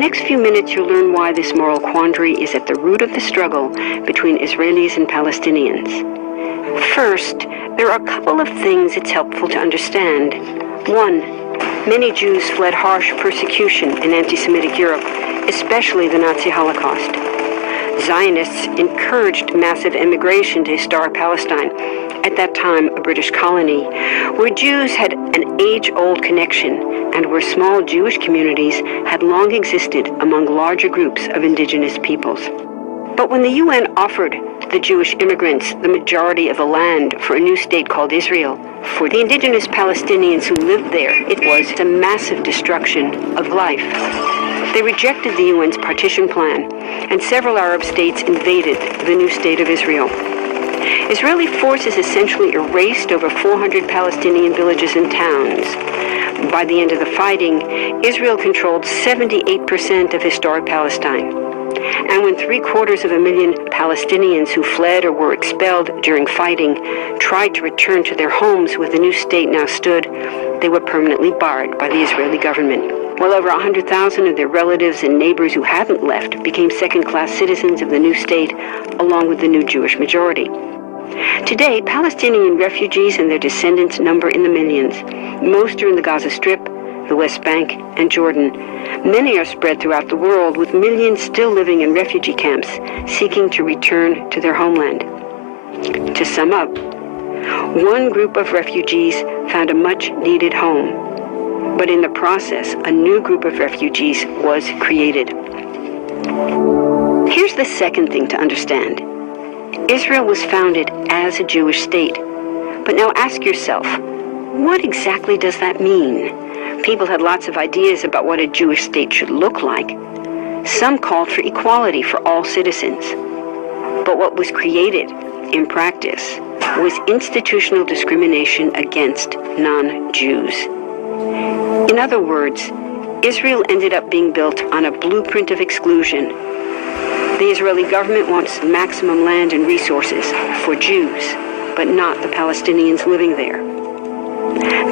Next few minutes, you'll learn why this moral quandary is at the root of the struggle between Israelis and Palestinians. First, there are a couple of things it's helpful to understand. One, many Jews fled harsh persecution in anti-Semitic Europe, especially the Nazi Holocaust. Zionists encouraged massive immigration to historic Palestine, at that time a British colony, where Jews had an age-old connection and where small Jewish communities had long existed among larger groups of indigenous peoples. But when the UN offered the Jewish immigrants the majority of the land for a new state called Israel, for the indigenous Palestinians who lived there, it was a massive destruction of life. They rejected the UN's partition plan, and several Arab states invaded the new state of Israel. Israeli forces essentially erased over 400 Palestinian villages and towns. By the end of the fighting, Israel controlled 78% of historic Palestine. And when 750,000 Palestinians who fled or were expelled during fighting tried to return to their homes where the new state now stood, they were permanently barred by the Israeli government. While over 100,000 of their relatives and neighbors who hadn't left became second-class citizens of the new state, along with the new Jewish majority. Today, Palestinian refugees and their descendants number in the millions. Most are in the Gaza Strip, the West Bank, and Jordan. Many are spread throughout the world, with millions still living in refugee camps, seeking to return to their homeland. To sum up, one group of refugees found a much-needed home, but in the process, a new group of refugees was created. Here's the second thing to understand. Israel was founded as a Jewish state. But now ask yourself, what exactly does that mean? People had lots of ideas about what a Jewish state should look like. Some called for equality for all citizens. But what was created, in practice, was institutional discrimination against non-Jews. In other words, Israel ended up being built on a blueprint of exclusion. The Israeli government wants maximum land and resources for Jews, but not the Palestinians living there.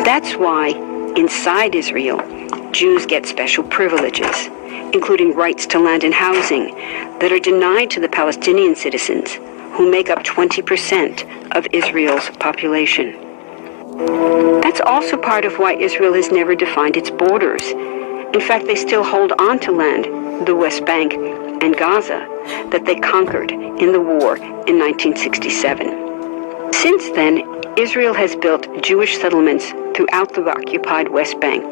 That's why, inside Israel, Jews get special privileges, including rights to land and housing, that are denied to the Palestinian citizens, who make up 20% of Israel's population. That's also part of why Israel has never defined its borders. In fact, they still hold on to land, the West Bank and Gaza, that they conquered in the war in 1967. Since then, Israel has built Jewish settlements throughout the occupied West Bank,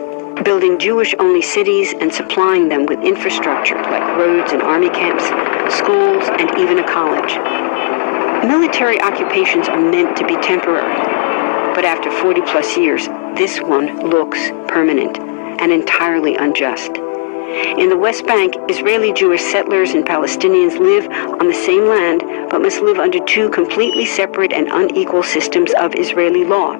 building Jewish-only cities and supplying them with infrastructure like roads and army camps, schools, and even a college. Military occupations are meant to be temporary, but after 40-plus years, this one looks permanent and entirely unjust. In the West Bank, Israeli Jewish settlers and Palestinians live on the same land, but must live under two completely separate and unequal systems of Israeli law.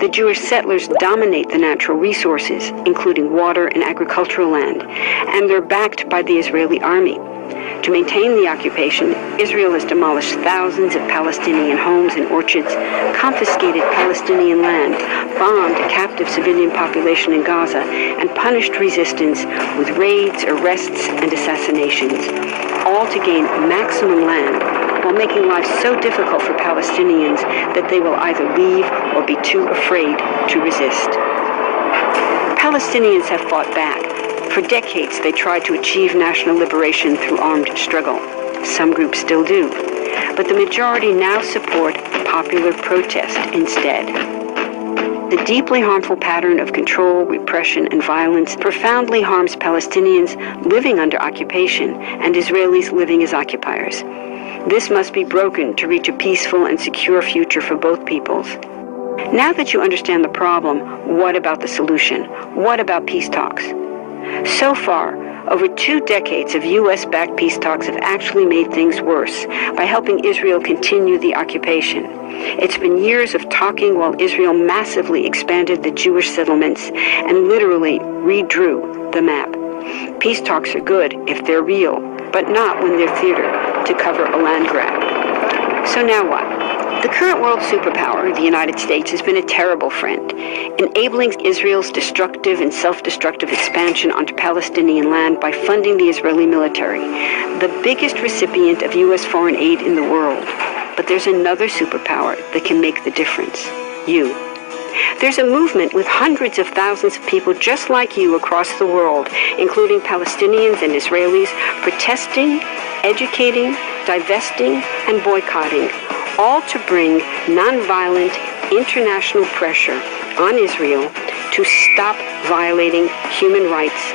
The Jewish settlers dominate the natural resources, including water and agricultural land, and they're backed by the Israeli army. To maintain the occupation, Israel has demolished thousands of Palestinian homes and orchards, confiscated Palestinian land, bombed a captive civilian population in Gaza, and punished resistance with raids, arrests, and assassinations, all to gain maximum land, while making life so difficult for Palestinians that they will either leave or be too afraid to resist. Palestinians have fought back. For decades, they tried to achieve national liberation through armed struggle. Some groups still do. But the majority now support popular protest instead. The deeply harmful pattern of control, repression, and violence profoundly harms Palestinians living under occupation and Israelis living as occupiers. This must be broken to reach a peaceful and secure future for both peoples. Now that you understand the problem, what about the solution? What about peace talks? So far, over 2 decades of U.S.-backed peace talks have actually made things worse by helping Israel continue the occupation. It's been years of talking while Israel massively expanded the Jewish settlements and literally redrew the map. Peace talks are good if they're real, but not when they're theater to cover a land grab. So now what? The current world superpower, the United States, has been a terrible friend, enabling Israel's destructive and self-destructive expansion onto Palestinian land by funding the Israeli military, the biggest recipient of U.S. foreign aid in the world. But there's another superpower that can make the difference: you. There's a movement with hundreds of thousands of people just like you across the world, including Palestinians and Israelis, protesting, educating, divesting, and boycotting, all to bring nonviolent international pressure on Israel to stop violating human rights